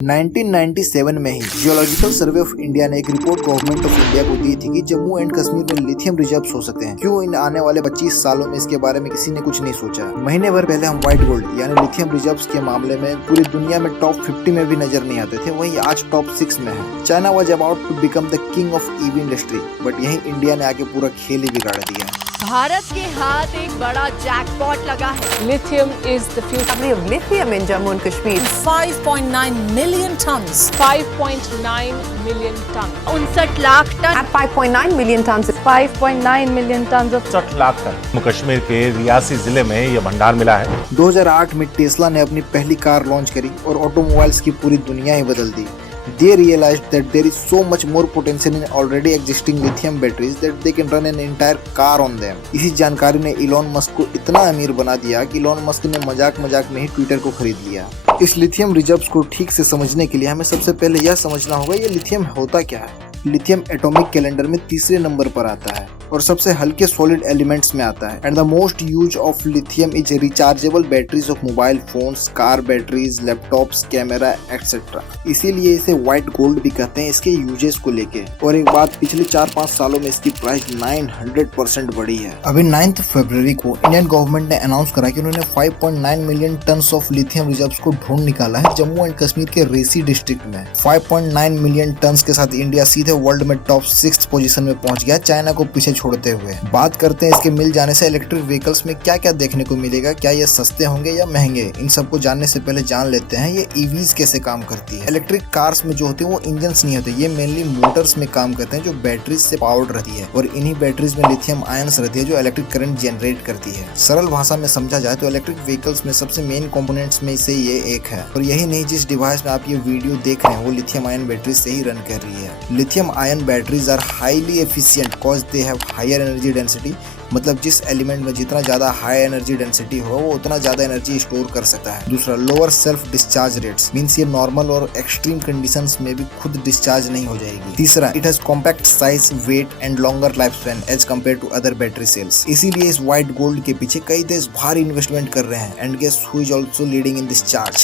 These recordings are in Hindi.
1997 में ही जियोलॉजिकल सर्वे ऑफ इंडिया ने एक रिपोर्ट गवर्नमेंट ऑफ इंडिया को दी थी कि जम्मू एंड कश्मीर में लिथियम रिजर्व्स हो सकते हैं। क्यों इन आने वाले 25 सालों में इसके बारे में किसी ने कुछ नहीं सोचा। महीने भर पहले हम व्हाइट गोल्ड यानी लिथियम रिजर्व्स के मामले में पूरी दुनिया में टॉप 50 में भी नजर नहीं आते थे, वहीं आज टॉप 6 में है। China was about to become the king of EV industry, but यही इंडिया ने आके पूरा खेल ही बिगाड़ दिया। भारत के हाथ एक बड़ा जैकपॉट लगा है। Lithium is the future of lithium in Jammu and Kashmir. 5.9 million tons. 5.9 million tons. 59 lakh टन। At 5.9 million tons. 5.9 million tons of 60 lakh टन जम्मू कश्मीर के रियासी जिले में यह भंडार मिला है। 2008 में टेस्ला ने अपनी पहली कार लॉन्च करी और ऑटोमोबाइल्स की पूरी दुनिया ही बदल दी। They realized that there is so much more potential in already existing lithium batteries that they can run an entire car on them. इसी जानकारी ने इलॉन मस्क को इतना अमीर बना दिया कि इलॉन मस्क ने मजाक में ही ट्विटर को खरीद लिया। इस लिथियम रिजर्व्स को ठीक से समझने के लिए हमें सबसे पहले यह समझना होगा ये लिथियम होता क्या है। लिथियम एटॉमिक कैलेंडर में तीसरे नंबर पर आता है और सबसे हल्के सॉलिड एलिमेंट्स में आता है। And the most use of lithium is rechargeable batteries of mobile phones, car batteries, laptops, camera etcetera. इसीलिए इसे व्हाइट गोल्ड भी कहते हैं इसके यूजेस को लेके। और एक बात, पिछले 4-5 सालों में इसकी प्राइस 900% बढ़ी है। अभी 9 फरवरी को इंडियन गवर्नमेंट ने अनाउंस करा कि उन्होंने 5.9 million ton of lithium reserves को ढूंढ निकाला है जम्मू एंड कश्मीर के रेसी डिस्ट्रिक्ट में। 5.9 मिलियन टन के साथ इंडिया सीधे वर्ल्ड में टॉप 6 पोजीशन में पहुंच गया, चाइना को पीछे छोड़ते हुए। बात करते हैं इसके मिल जाने से इलेक्ट्रिक व्हीकल्स में क्या क्या देखने को मिलेगा, क्या ये सस्ते होंगे या महंगे। इन सबको जानने से पहले जान लेते हैं ये ईवीज कैसे काम करती है। इलेक्ट्रिक कार्स में जो होती है वो इंजन्स नहीं होते, ये मेनली मोटर्स में काम करते हैं जो बैटरीज से पावर्ड रहती है और इन्हीं बैटरीज में लिथियम आयंस रहती है जो इलेक्ट्रिक करंट जनरेट करती है। सरल भाषा में समझा जाए तो इलेक्ट्रिक व्हीकल्स में सबसे मेन कंपोनेंट्स में से ये एक है। और यही नहीं, जिस डिवाइस में आप ये वीडियो देख रहे हैं वो लिथियम आयन बैटरी से ही रन कर रही है। Lithium ion batteries are highly efficient cause they have higher energy density, मतलब जिस एलिमेंट में जितना ज्यादा हाई एनर्जी डेंसिटी हो वो उतना ज्यादा एनर्जी स्टोर कर सकता है। दूसरा, lower self discharge rates, means ये नॉर्मल और एक्सट्रीम कंडीशंस में भी खुद डिस्चार्ज नहीं हो जाएगी। तीसरा, it has compact size, weight and longer life span as compare to other battery cells. इसीलिए इस व्हाइट गोल्ड के पीछे कई देश भारी इन्वेस्टमेंट कर रहे हैं। And guess who is also leading in this chart?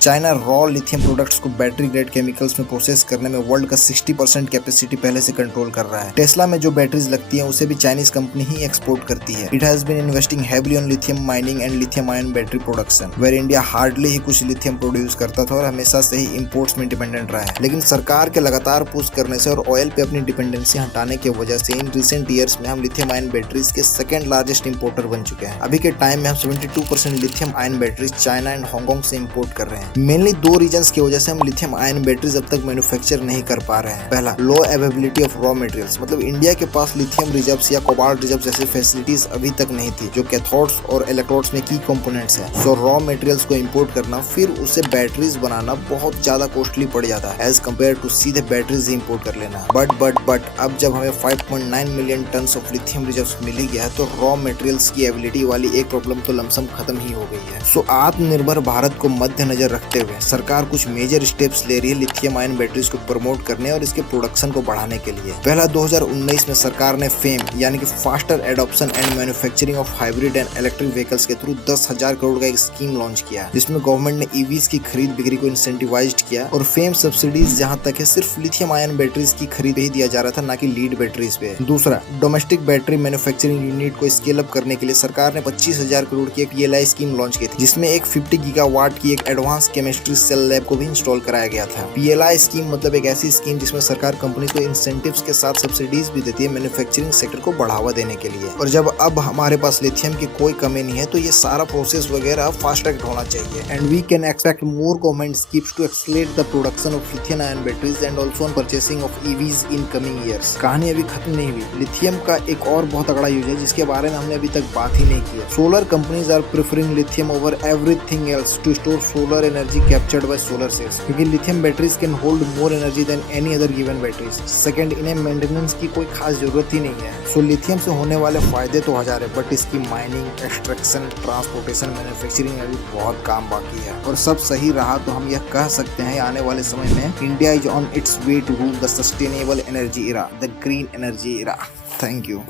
China raw lithium products को बैटरी ग्रेड केमिकल्स में प्रोसेस करने में वर्ल्ड का 60% कैपेसिटी पहले से कंट्रोल कर रहा है। टेस्ला में जो बैटरीज लगती हैं उसे भी चाइनीज कंपनी ही एक्सपोर्ट करती है। It has been investing heavily on lithium mining and lithium ion battery production, where India hardly ही कुछ लिथियम प्रोड्यूस करता था और हमेशा से ही इंपोर्ट्स में डिपेंडेंट रहा है। लेकिन सरकार के लगातार पुश करने से और ऑयल पे अपनी डिपेंडेंसी हटाने की वजह से इन रिसेंट ईयर्स में हम लिथियम आयन बैटरीज के सेकंड लार्जेस्ट इंपोर्टर बन चुके हैं। अभी के टाइम में हम 72% lithium ion batteries China and Hong Kong से इंपोर्ट कर रहे हैं। मेनली 2 रीजंस की वजह से हम लिथियम आयन बैटरीज अब तक मैन्युफैक्चर नहीं कर पा रहे हैं। पहला, लो अवेलेबिलिटी ऑफ रॉ मटेरियल्स, मतलब इंडिया के पास लिथियम रिजर्व्स या कोबाल्ट रिजर्व्स जैसी फैसिलिटीज अभी तक नहीं थी जो कैथोड्स और इलेक्ट्रोड्स में की कंपोनेंट्स हैं। सो रॉ मटेरियल्स को इंपोर्ट करना फिर उसे बैटरीज बनाना बहुत ज्यादा कॉस्टली पड़ जाता है एज कम्पेयर टू सीधे बैटरीज इंपोर्ट कर लेना। बट अब जब हमें 5.9 million ton of lithium reserves मिल गया है तो रॉ मटेरियल्स की एबिलिटी वाली एक प्रॉब्लम तो लमसम खत्म ही हो गई है। सो आत्मनिर्भर भारत को मद्देनजर रखते हुए सरकार कुछ मेजर स्टेप्स ले रही है लिथियम आयन बैटरीज को प्रमोट करने और इसके प्रोडक्शन को बढ़ाने के लिए। पहला, 2019 में सरकार ने फेम यानी कि faster adoption and manufacturing of hybrid and electric vehicles के थ्रू 10,000 करोड़ का एक स्कीम लॉन्च किया जिसमें गवर्नमेंट ने ईवीज की खरीद बिक्री को इंसेंटिवाइज्ड किया। और फेम सब्सिडीज जहां तक है सिर्फ लिथियम आयन बैटरीज की खरीद ही दिया जा रहा था, ना कि लीड बैटरीज पे। दूसरा, डोमेस्टिक बैटरी मैन्युफैक्चरिंग यूनिट को स्केल अप करने के लिए सरकार ने 25,000 करोड़ की एक PLI स्कीम लॉन्च की थी जिसमें एक 50 गीगावाट की एक एडवांस केमिस्ट्री सेल लैब को भी इंस्टॉल कराया गया था। PLI स्कीम मतलब एक ऐसी स्कीम जिसमें सरकार कंपनी को इंसेंटिव्स के साथ सब्सिडीज भी देती है मैन्युफैक्चरिंग सेक्टर को बढ़ावा देने के लिए। और जब अब हमारे पास लिथियम की कोई कमी नहीं है तो ये सारा प्रोसेस वगैरह फास्ट ट्रैक होना चाहिए। And we can expect more government schemes to accelerate the production of lithium ion batteries and also on purchasing of EVs in coming years. कहानी अभी खत्म नहीं हुई। लिथियम का एक और बहुत तगड़ा यूज है जिसके बारे में हमने अभी तक बात ही नहीं किया। Solar companies are preferring lithium over everything else to store solar energy captured by solar cells, क्योंकि lithium batteries can hold more energy than any other given batteries. Second, इन्हें मेंटेनेंस की कोई खास जरूरत ही नहीं है। सो लिथियम से होने वाले फायदे तो हजार है, बट इसकी माइनिंग, एक्सट्रैक्शन, ट्रांसपोर्टेशन, मैन्युफैक्चरिंग में भी बहुत काम बाकी है। और सब सही रहा तो हम यह कह सकते हैं आने वाले समय में India is on its way to rule the sustainable energy era, the green energy era. Thank you.